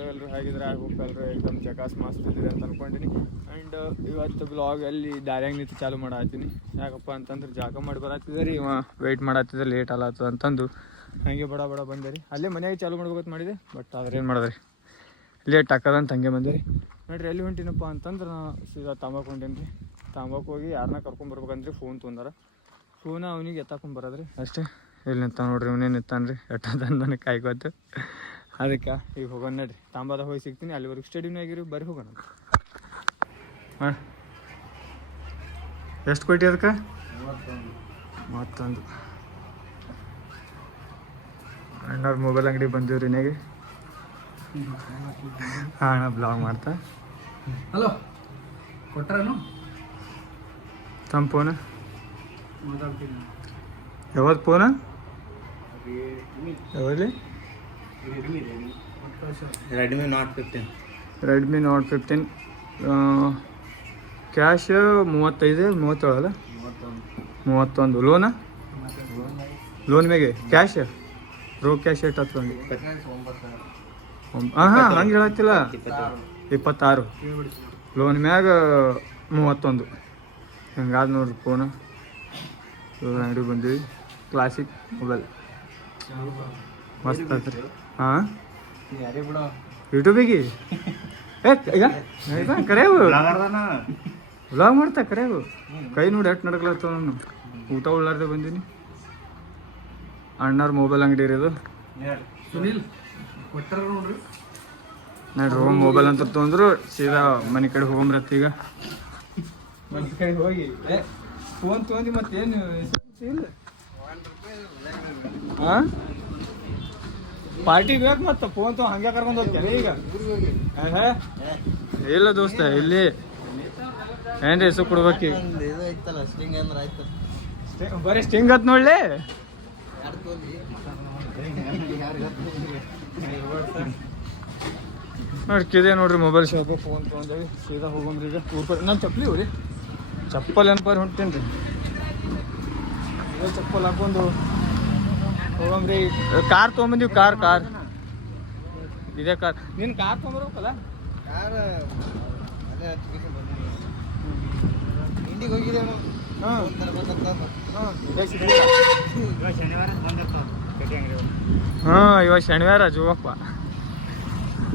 ಎಲ್ಲರೂ ಹೇಗಿದ್ರೆ ಹೋಪ್ ಎಲ್ಲರೂ एकदम ಜಕಾಸ್ ಮಸ್ತ್ ಇದ್ದೀರಿ ಅಂತ ಅನ್ಕೊಂಡಿನಿ. ಆ್ಯಂಡ್ ಇವತ್ತು ಬ್ಲಾಗ್ ಅಲ್ಲಿ ದಾರ್ಯಾಗ ನಿಂತು ಚಾಲು ಮಾಡತ್ತೀನಿ. ಯಾಕಪ್ಪ ಅಂತಂದ್ರೆ ಜಾಗ ಮಾಡಿ ಬರತ್ತಿದ್ದೆ ರೀ, ಇವ ವೆಯ್ಟ್ ಮಾಡತ್ತಿದ್ದೆ ಲೇಟ್ ಅಲ್ಲತ್ತದ ಅಂತಂದು ಹಾಗೆ ಬಡ ಬಂದೆ ರೀ. ಅಲ್ಲೇ ಮನೆಯಾಗ ಚಾಲು ಮಾಡ್ಬೇಕಂತ ಮಾಡಿದೆ, ಬಟ್ ಆದ್ರೆ ಏನು ಮಾಡಿದ್ರಿ ಲೇಟ್ ಹಾಕದಂತ ಹಂಗೆ ಬಂದೆ ರೀ. ನೋಡಿರಿ ಎಲ್ಲಿ ಹೊಂಟಿನಪ್ಪ ಅಂತಂದ್ರೆ ನಾ ಸೀದಾ ತಾಂಬಾಕು ಹೊಂಟೀನಿ ರೀ. ತಾಂಬಾಕು ಹೋಗಿ ಯಾರನ್ನ ಕರ್ಕೊಂಬರ್ಬೇಕಂದ್ರಿ ಫೋನ್ ತೊಂದಾರ. ಫೋನ ಅವನಿಗೆ ಎತ್ತಾಕೊಂಡ್ ಬರೋದ್ರಿ ಅಷ್ಟೇ. ಇಲ್ಲಿ ನಿಂತಾನ ನೋಡ್ರಿ, ಇವನೇ ನಿಂತಾನ ರೀ. ಎಟ್ಟದ ನನಗೆ ಕಾಯ್ಕೋತು. ಅದಕ್ಕೆ ಈಗ ಹೋಗೋಣ ನಡ್ರಿ. ತಾಂಬಾದ ಹೋಗಿ ಸಿಗ್ತೀನಿ. ಅಲ್ಲಿವರೆಗೆ ಸ್ಟೇಡಿಯಮ್ನ ಆಗಿರಿ, ಬರೀ ಹೋಗೋಣ. ಹಾಂ, ಎಷ್ಟು ಕೊಟ್ಟಿ ಅದಕ್ಕೆ? 31. ಅಣ್ಣವ್ರ ಮೊಬೈಲ್ ಅಂಗಡಿ ಬಂದೀವ್ರಿ ನೀಗೆ. ಹಾಂ ಅಣ್ಣ ಬ್ಲಾಗ್ ಮಾಡ್ತಾ. ಹಲೋ ಕೊಟ್ರೇನು ತಮ್ಮ ಫೋನ? ಮಾತಾಡ್ತೀನಿ. ಯಾವತ್ತು ಫೋನ? ಯಾವಲ್ಲಿ? Redmi note 15. Redmi note 15. Cash 35, 37 ಅಲ್ಲ? 31. ಲೋನ? ಲೋನ್ ಮ್ಯಾಗೆ ಕ್ಯಾಶ್ ರೋ ಕ್ಯಾಶ್ ಎಷ್ಟು ಹತ್ಕೊಂಡು? ಹಾಂ ಹಂಗೆ ಹೇಳತ್ತಿಲ್ಲ. 26 ಲೋನ್ ಮ್ಯಾಗ 31. ಹಂಗಾದ ನೋಡ್ರಿ ಫೋನು. ಅಂಗಡಿ ಬಂದೀವಿ. ಕ್ಲಾಸಿಕ್ ಮೊಬೈಲ್ ಮಸ್ತ್ ಆತ್ರಿ. ಹಾಂ ಯೂಟ್ಯೂಬಿಗೆ ಈಗ ಕರೆಯವು ವ್ಲಾಗ್ ಮಾಡ್ತಾ ಕರೆಯವು. ಕೈ ನೋಡಿ ಎಷ್ಟು ನಡ್ಕಲತ್ತವ. ನಾನು ಊಟ ಉಳ್ಳಾರ್ದೆ ಬಂದೀನಿ. ಅಣ್ಣವ್ರ ಮೊಬೈಲ್ ಅಂಗಡಿ ಇರೋದು ಸುನಿಲ್ ಕೊಟ್ಟಾರ ನೋಡ್ರಿ. ನೋಡ್ರಿ ಹೋಮ್ ಮೊಬೈಲ್ ಅಂತ ತೊಂದ್ರು ಸೀದಾ ಮನೆ ಕಡೆ ಹೋಗಂಬ್ರತ್ತ. ಈಗ ಮನೆ ಕಡೆ ಹೋಗಿ ಫೋನ್ ತೊಗೊಂಡು ಮತ್ತೇನು ಇಲ್ಲ. ಹಾಂ ಪಾರ್ಟಿ ಬೇಕು ಮತ್ತೆ ಫೋನ್ ತೊಗೊಂಡು ಹಂಗೆ ಕರ್ಕೊಂಡು ಹೋಗ್ತಾರೆ ಈಗ. ಇಲ್ಲ ದೋಸ್ತ ಇಲ್ಲಿ ಏನ್ರಿ ಹೆಸರು ಕೊಡ್ಬೇಕು. ಬರೀ ಸ್ಟಿಂಗ್ ಹತ್ ನೋಡ್ಲಿ. ನೋಡ್ಕಿದೆ ನೋಡ್ರಿ ಮೊಬೈಲ್ ಶಾಪ್. ಫೋನ್ ತೊಗೊಂಡೇವಿ ಸೀದಾ ಹೋಗಂಬ್ರಿ. ಈಗ ನಾನು ಚಪ್ಪಲಿ ಹೋಗ್ರಿ, ಚಪ್ಪಲ್ ಏನಪ್ಪ ಹೊಂಟೇನಿ ರೀ. ಈಗ ಚಪ್ಪಲ್ ಹಾಕೊಂಡು ಹೋಗಂಬ್ರಿ. ಕಾರ್ ತೊಗೊಂಬಂದೀವಿ. ಕಾರ್ ಇದೇ ಕಾರ್. ನೀನು ಕಾರ್ ತೊಗೊಂಬರ್ಬೇಕಲ್ಲ. ಇಂಡಿಗೆ ಹೋಗಿದೆ. ಹಾಂ ಇವಾಗ ಶನಿವಾರ ಜೋಗಪ್ಪ.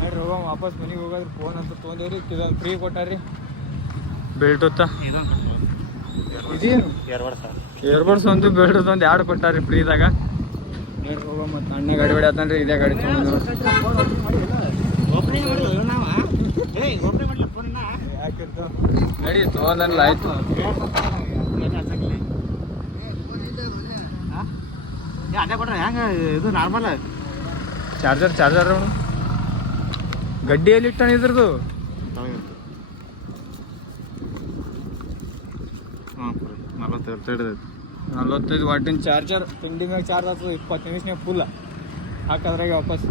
ನೋಡ್ರಿ ಹೋಗೋ ವಾಪಸ್ ಮನೆಗೆ ಹೋಗೋದ್ರಿ. ಫೋನ್ ಅಂತ ತೊಗೊಂಡೇವ್ರಿ. ಇದೊಂದು ಫ್ರೀ ಕೊಟ್ಟಾರ್ರಿ ಬೆಲ್ಟ್ ಹೊತ್ತ. ಇದೇನು ಇಯರ್ಬಡ್ಸ್ ಒಂದು ಬೆಲ್ಟ್ ಒಂದು 2 ಕೊಟ್ಟಾರ್ರಿ ಫ್ರೀದಾಗ. ನೋಡ್ರಿ ಹೋಗೋ ಮತ್ತು ಅಣ್ಣ ಗಾಡಿ ಹೊಡಿ ಆತನ್ರಿ. ಇದೇ ಗಾಡಿ ತೊಗೊಂಡು ಯಾಕಿರ್ತು ನಡಿ ತೊಗೊಂಡಲ್ಲ ಆಯ್ತು. ಅದೇ ಕೊಟ್ರೆ ಹೆಂಗೆ ಇದು ನಾರ್ಮಲ್ ಚಾರ್ಜರ್ ಅವನು ಗಡ್ಡಿಯಲ್ಲಿ ಇಟ್ಟಾನ ಇದ್ರದ್ದು. ಹಾಂ 45 ವಾಟಿನ ಚಾರ್ಜರ್. ತಿಂಡಿ ಮ್ಯಾಗ ಚಾರ್ಜ್ ಆಗ್ತದೆ 20 ನಿಮಿಷನಾಗ ಫುಲ್ ಹಾಕೋದ್ರಾಗ ವಾಪಸ್.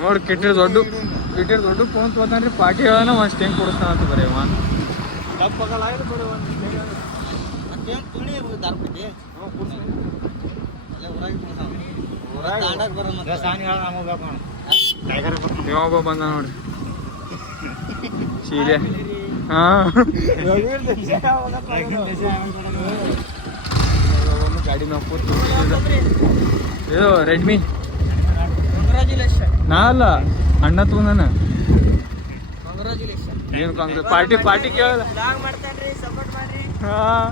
ನೋಡಿ ಕೆಟ್ಟಿರ್ ದೊಡ್ಡ ಫೋನ್ ತೊಗೊತಾನ್ರಿ. ಪಾರ್ಟಿ ಹೇಳೋಣ ಒಂದು ಸ್ಟಿಂಗ್ ಕೊಡಿಸ್ತಾನ ಅಂತ ಬರೀ ತಪ್ಪಾಗಲ್ಲ. ಬರೀ ಒಂದು ಯಾವಾಗ ಬಂದ ನೋಡಿ ಸೀರೆ. ಹಾಂ ಗಾಡಿ ನಾವು ಕೂತು ಇದು ರೆಡ್ಮಿ. ನಾ ಅಲ್ಲ ಅಣ್ಣ ತಗೊಂಡನ. ಏನು ಕಾಂಗ್ರೆಸ್ ಪಾರ್ಟಿ ಕೇಳಲ್ಲ. ಹಾಂ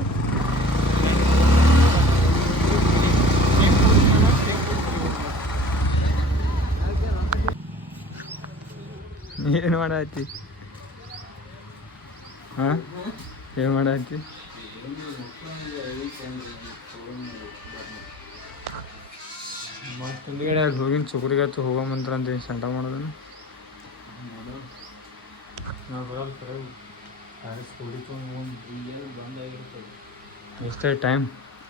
ಏನು ಮಾಡತ್ತಿ? ಹಾಂ ಏನು ಮಾಡತ್ತಿ? ಮತ್ತೆ ಹಿಂದ್ಗಡೆ ಹೋಗಿನ ಚುಕ್ರಿಗತ್ತು ಹೋಗಂಬಂತ್ರ ಅಂತ ಸಂಟ ಮಾಡೋದನ್ನು ನಾವು ಬರಲ್ಲ. ಎಷ್ಟೇ ಟೈಮ್?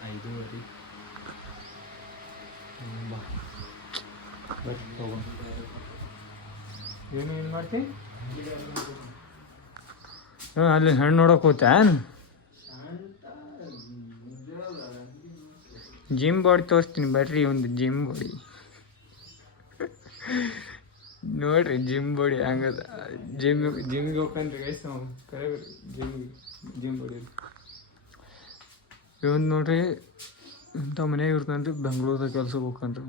5:30. ಏನು ಮಾಡ್ತಿ? ಅಲ್ಲಿ ಹಣ್ಣು ನೋಡೋಕೆ ಹೋಗ್ತಾನ್. ಜಿಮ್ ಬಾಡಿ ತೋರಿಸ್ತೀನಿ ಬರ್ರಿ ಒಂದು ಜಿಮ್ ಬಾಡಿ ನೋಡ್ರಿ ಜಿಮ್ ಬಾಡಿ ಹಂಗದ ಜಿಮ್ಗೆ ಹೋಗ್ಕಂದ್ರೆ ಗೈಸ್ ನಾವು ಕರೆ ಜಿಮ್ ಬಾಡಿ ಇವನ್ ನೋಡ್ರಿ ಇಂಥ ಮನೆಯಾಗ ಇರ್ತಾನ್ರಿ ಬೆಂಗ್ಳೂರ್ದಾಗ ಕೆಲ್ಸಕ್ಕೆ ಹೋಗ್ಕಂಡ್ರಿ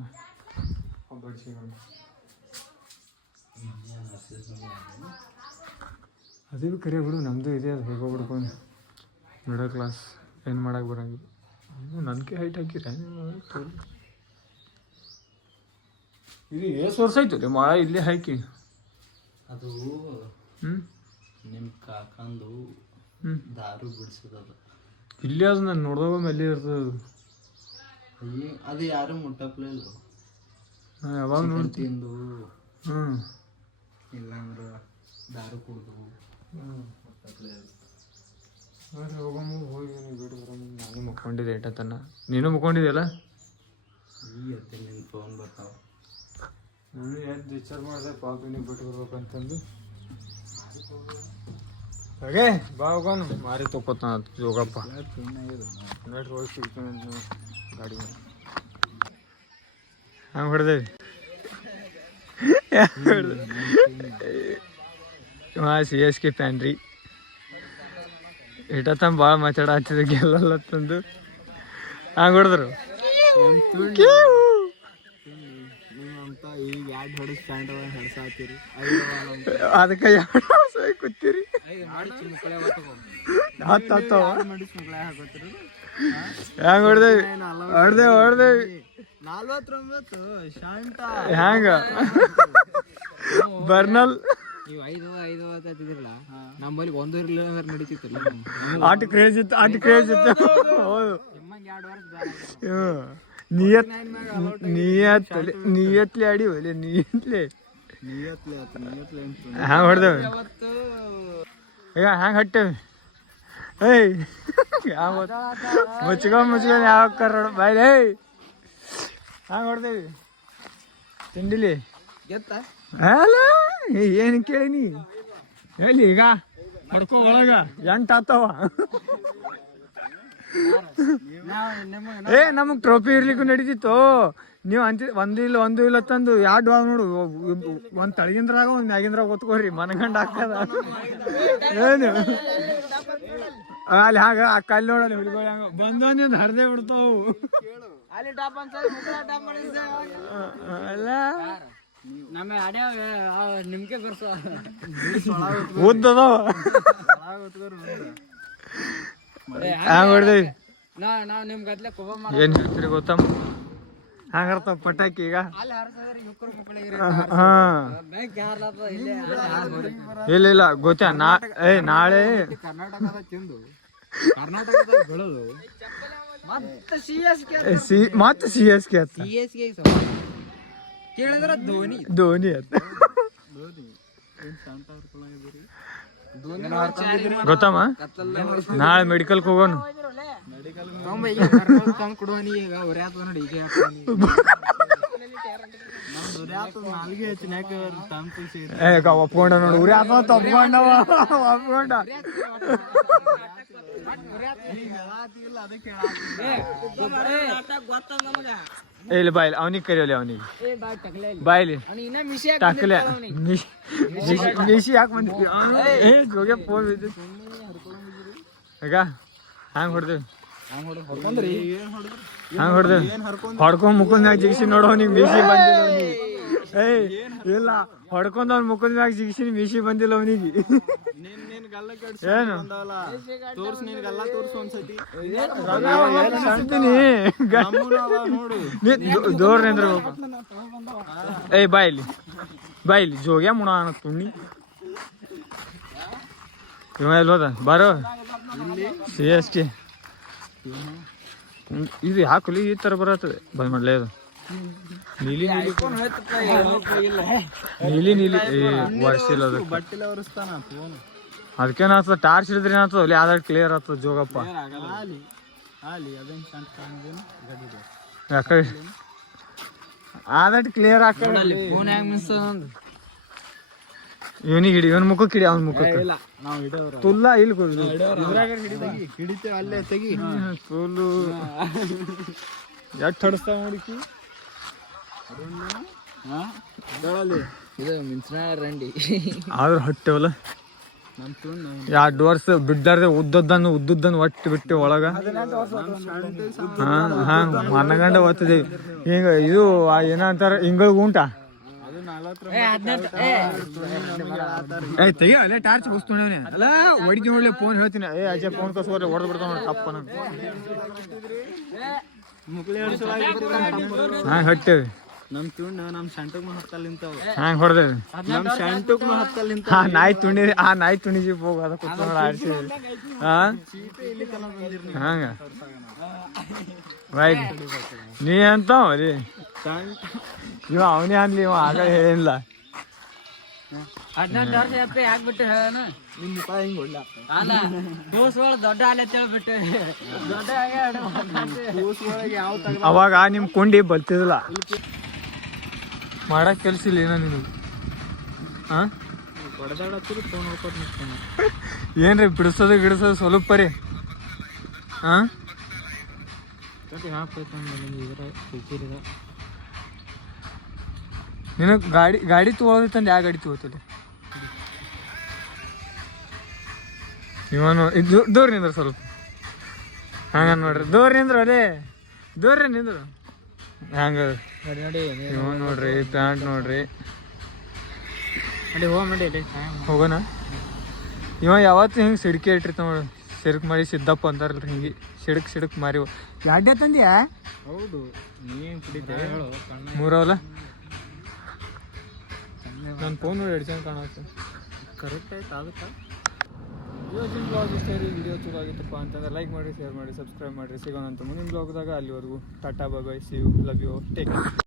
ಅದೇ ಭೀ ಕರೆ ಬಿಡು ನಮ್ಮದು ಇದೆ ಅದು ಹೋಗ್ಬಿಡ್ಕೊಂಡು ಮಿಡಲ್ ಕ್ಲಾಸ್ ಏನು ಮಾಡಕ್ಕೆ ಬರಂಗಿಲ್ಲ ನನಗೆ ಹೈಟ್ ಹಾಕಿರ ಇದು ಎಷ್ಟು ವರ್ಷ ಆಯ್ತು ರೀ ಮಳ ಇಲ್ಲೇ ಹಾಕಿ ಅದು ನಿಮ್ಮ ಕಾಕಂದು ದಾರು ಬಿಡಿಸೋದದ ಇಲ್ಲೇ ಅದು ನಾನು ನೋಡಿದಾಗ ಮೇಲೆ ಇರ್ತದೆ ಅದು ಯಾರು ಮುಟ್ಟಪ್ಲೇ ಇಲ್ಲ ನಾನು ಯಾವಾಗ ನೋಡಿ ತಿಂದು ಇಲ್ಲಾಂದ್ರೆ ದಾರು ಕುಡ್ದು ಹೋಗಮ್ಮ ಹೋಗಿ ಬಿಡು ಬರಮ್ಮ ನಾನು ಮುಕ್ಕೊಂಡಿದ್ದೆ ಏಟತನ ನೀನು ಮುಕ್ಕೊಂಡಿದ್ಯಲ್ಲ ಈ ಅತ್ತೆ ನಿನ್ನ ಫೋನ್ ಬರ್ತಾವ ನಾನು ಎದ್ದು ವಿಚಾರ ಮಾಡಿದೆ ಪಾಪಿನಿಗೆ ಬಿಟ್ಟು ಬರ್ಬೇಕಂತಂದು ಹಾಗೆ ಬಾ ಹೋಗೋನು ಮಾರಿ ತೊಗೋತಾನ ಯೋಗಪ್ಪ ನೋಡಿ ಹೋಗಿ ಸಿಗ್ತಾನೆ ಗಾಡಿ ಹಂಗೆ ಹೊಡೆದೇವಿ ಹಾಂ CSK ಫ್ಯಾನ್ ರೀ ಇಟ್ಟತ್ತ ಭಾಳ ಮಾತಾಡತ್ತಿದ ಗೆಲ್ಲತ್ತಂದು ಹಂಗೆ ಹೊಡೆದ್ರು ಈಗ ಎರಡು ಹೊಡಿಸ್ ಪ್ಯಾಂಟ್ ಹೆಡ್ಸಾತೀರಿ ಅದಕ್ಕೆ ಕೂತೀರಿ ಹೆಂಗ್ ಹೊಡ್ದೇವಿ ಹೊಡ್ದೇವಿ 49 ಶಾಂತ ಹ್ಯಾಂಗ ಬರ್ನಲ್ ನೀವು 5 ಅಂತಿದ್ರಲ್ಲ ನಮ್ಮಲ್ಲಿ ಒಂದು ಇರಲಿಲ್ಲ ನಡೀತಿತ್ತಲ್ಲ ಆಟ ಕ್ರೇಜ್ ಇತ್ತು ಹೌದು ನಿಯತ್ಲಿ ಆಡಿ ಒಲೆ ನಿಯತ್ಲಿ ಹ್ಯಾಂಗ ಹೊಡ್ದೇವಿ ಈಗ ಹ್ಯಾಂಗ ಹಟ್ಟೇವಿ ಏಯ್ ಮುಚ್ಕೊಂಡ್ ಯಾವ ಕರೋಡ ಬಾಯ್ಲಿ ಏಯ್ ಹ್ಯಾಂಗ ಹೊಡ್ದೇವಿ ತಿಂಡಿಲಿ ಅಲ್ಲ ಏನು ಕೇಳಿನಿ ಹೇಳಿ ಈಗ ಹೊಡ್ಕೋ ಒಳಗ ಎಂಟಾತವ ನಮಗ್ ಟ್ರೋಫಿ ಇರ್ಲಿಕ್ಕೂ ನಡೀತಿತ್ತು ನೀವು ಒಂದು ಇಲ್ಲ ತಂದು ಎರಡು ನೋಡು ಒಂದ್ ತಳಗಿಂದ್ರಾಗ ಒಂದ್ ಮ್ಯಾಗಿಂದ್ರಾಗ ಒತ್ಕೋರಿ ಮನಗಂಡ ಹಾಕದ ಏನು ಅಲ್ಲಿ ಹಾಗ ಆ ಕಲ್ಲಿ ನೋಡ ಹುಡುಗರು ಹಂಗ ಬಂದೊಂದು ಹರಿದೇ ಬಿಡ್ತಾವು ಅಲ್ಲ ನಿಮ್ಗೆ ಬರ್ಸ ಉದ್ದದವ ಹ್ಯಾಂಗ ಹೊಡ್ದೇವಿ ನಾವ್ ನಿಮ್ಗೆ ಏನ್ ಹೇಳ್ತೀರಿ ಗೊತ್ತಮ್ಮ ಹ್ಯಾಂಗ ಅರ್ತಾವ ಪಟಾಕಿ ಈಗ ಹಾ ಇಲ್ಲ ಗೊತ್ತಾ ನಾಳೆ ಕರ್ನಾಟಕದ ತಿಂದು ಕರ್ನಾಟಕದ ಬೆಳೆದು ಮತ್ತೆ CSK ಕೇಳಿದ್ರ ಧೋನಿ ಅತ್ತ ಗೊತ್ತಮ್ಮ ನಾಳೆ ಮೆಡಿಕಲ್ಗೆ ಹೋಗೋನು ಕೊಡುವನಿ ಈಗ ನೋಡಿ ಈಗ ಒಪ್ಕೊಂಡ ನೋಡಿ ಉರಿ ಆತ ತಪ್ಕೊಂಡವ ಒಪ್ಕೊಂಡ ಇಲ್ಲಿ ಬಾಯ್ಲಿ ಅವನಿಗೆ ಕರಿಯಲಿ ಅವನಿಗೆ ಬಾಯ್ಲಿ ಟಕ್ಲೆ ಮಿಶಿ ಯಾಕೆ ಬಂದಿದ್ವಿ ಜೋಗೆ ಫೋನ್ ಬಿದ್ದು ಈಗ ಹಂಗೆ ಹೊಡ್ದೇವಿ ಹಂಗೆ ಹೊಡ್ದೇವಿ ಹೊಡ್ಕೊಂಡ್ ಮುಖದ ಮ್ಯಾಗ ಜಿಗಿಸಿ ನೋಡೋ ಅವನಿಗೆ ಮೀಸಿ ಬಂದಿಲ್ಲ ಅವನಿಗೆ ಏಯ್ ಇಲ್ಲ ಹೊಡ್ಕೊಂಡ್ ಅವ್ನ ಮುಖದ ಮ್ಯಾಗ ಜಿಗಿಸಿ ಮೀಸಿ ಬಂದಿಲ್ಲ ಅವನಿಗೆ ಏನು ದೂರ ನಿಂದ್ರಬೇಕು ಏಯ್ ಬಾಯ್ಲಿ ಜೋಗ್ಯಾ ಮುಣ ಅನ್ನ ತುಣ್ಣಿ ಇವ ಎಲ್ಲಿ ಹೋದ ಬಾರೋ CSK ಇದು ಹಾಕಲಿ ಈ ತರ ಬರತ್ತದೆ ಬಂದ್ ಮಾಡ್ಲೇ ಅದು ನೀಲಿ ವರ್ಷ ಇಲ್ಲ ಅದಕ್ಕೇನಾಗ್ತದ ಟಾರ್ಚ್ ಹಿಡಿದ್ರೆ ಏನಾಗ್ತದ ಅಲ್ಲಿ ಆಧಾರ್ ಕ್ಲಿಯರ್ ಆಗ್ತದ ಜೋಗಪ್ಪ ಯಾಕ ಆಧಾರ್ ಕ್ಲಿಯರ್ ಹಾಕಿ ಇವನಿಗೆ ಹಿಡಿ ಇವನ್ ಮುಖಕ್ಕೆ ಹಿಡಿ ಅವ್ನ ಮುಖಕ್ಕೆ ತುಲ್ಲ ಇಲ್ಲಿ ಹಿಡಿತೇವೆ ಅಲ್ಲೇ ತೆಗಿ ತುಲ್ಲು ಎಷ್ಟು ಹಡಿಸ್ತಾವ ನೋಡಿಕಿ ಇದು ಮಿನ್ಸ್ನ ರಂಡಿ ಆದ್ರೂ ಹಟ್ಟೆವಲ್ಲ 2 ವರ್ಷ ಬಿಡ್ದಾರ್ದೆ ಉದ್ದದ್ದನ್ನು ಒಟ್ಟು ಬಿಟ್ಟು ಒಳಗ ಹಾ ಮನಗಂಡ ಓದ್ತಿದ್ದೀವಿ ಹಿಂಗ ಇದು ಏನಂತಾರ ಹಿಂಗಳಿಗೆ ಉಂಟಾ ತೆಗಿಯ ಅಲ್ಲೇ ಟಾರ್ಚ್ ಬುಸ್ಕೊಂಡವನೇ ಅಲ್ಲ ಹೊಡಿತೀವಿ ನೋಡ್ಲಿ ಫೋನ್ ಹೇಳ್ತೀನಿ ಅಜ್ಜ ಫೋನ್ ಕಸ್ಕೋರಿ ಹೊಡೆದು ಬಿಡ್ತಾವ ನೋಡಿ ತಪ್ಪನ ಹಾ ಹಟ್ಟೇವಿ ನಮ್ ತುಂಡ ನಮ್ ಶಾಂಟಕ್ ಹತ್ತಲ್ಲಿಂತಾವ ಹ್ಯಾಂಗ ಹೊಡೆದೇವಿ ನಮ್ ಶಾಂಟಕ್ ಹತ್ತಲ್ಲಿಂತ ಆ ನಾಯಿ ತುಣಿಜಿ ಹೋಗ ಅದ ಕುತ್ಕೊಂಡು ಆಡ್ಸಿ ಹಂಗ ರೈಟ್ ನೀ ಅಂತಾವ ರೀ ಇವ ಅವನೇ ಅನ್ಲಿ ಇವ ಆಗ ಹೇಳಿಲ್ಲ 18 ವರ್ಷ ಅಪ್ಪ ಯಾಕ್ಬಿಟ್ಟು ಹೇಳೋಣ ನಿಮ್ ಮುಖ ಹಿಂಗ್ ಒಳ್ಳೆ ಅಲ್ಲ ದೋಸ್ಗಳು ದೊಡ್ಡ ಅಲೆ ತಿಳ್ಬಿಟ್ಟು ದೊಡ್ಡ ಒಳಗೆ ಯಾವ ಅವಾಗ ನಿಮ್ ಕೊಂಡಿ ಬಲ್ತಿದಿಲ್ಲ ಮಾಡಕ್ ಕೆಲ್ಸ ಇಲ್ಲ ಏನೋ ನಿನಗೆ ಹಾ ಹೊಡೆದಾಡತ್ತಿರಿ ಫೋನ್ ಹೋಗ್ಕೊಟ್ ನಿಂತ್ಕೊಂಡ ಏನ್ರಿ ಬಿಡಿಸೋದು ಗಿಡಿಸೋದು ಸ್ವಲ್ಪ ರೀ ಹಾ ನಿನಗೆ ಗಾಡಿ ತೊಗೊಳೋದಿತ್ತಂದು ಯಾವ ಗಾಡಿ ತೊಗೋತಿಲ್ಲ ಇವನು ಇದು ದೂರ ನಿಂದ್ರ ಸ್ವಲ್ಪ ಹಂಗ ನೋಡ್ರಿ ದೂರ ನಿಂದ್ರು ಅದೇ ದೂರ ನಿಂದ್ರು ಹಂಗ ನೋಡಿ ಇವ ನೋಡ್ರಿ ಪ್ಯಾಂಟ್ ನೋಡ್ರಿ ಅಲ್ಲಿ ಹೋಗಿ ಹೋಗೋಣ ಇವ ಯಾವತ್ತು ಹಿಂಗೆ ಸಿಡ್ಕೆ ಇಟ್ಟಿರ್ತಾವ ನೋಡಿ ಸಿಡಕ್ ಮಾಡಿ ಸಿದ್ದಪ್ಪ ಅಂತಾರಲ್ರಿ ಹಿಂಗೆ ಸಿಡಕ್ ಮಾರಿ ಯಾಡ್ಡೆ ತಂದ್ಯಾ ಹೌದು ನೀನ್ ಕುಡಿತೆ ಹೇಳು ಮೂರವಲ್ಲ ನನ್ನ ಫೋನ್ ನೋಡಿ 2 ಜನ ಕಾಣುತ್ತೆ ಕರೆಕ್ಟ್ ಆಯ್ತು ಅದಕ್ಕೆ ಇವತ್ತಿನ ಬ್ಲಾಗ್ ಇಷ್ಟ ರೀ ವಿಡಿಯೋ ಚಲೋ ಆಗಿತ್ತಪ್ಪ ಅಂತಂದ್ರೆ ಲೈಕ್ ಮಾಡಿ ಶೇರ್ ಮಾಡಿ ಸಬ್ಸ್ಕ್ರೈಬ್ ಮಾಡಿರಿ ಸಿಗೋಣ ಅಂತ ಮುಂದಿನ ಬ್ಲಾಗ್ದಾಗ ಅಲ್ಲಿವರೆಗೂ tata bye see you love you take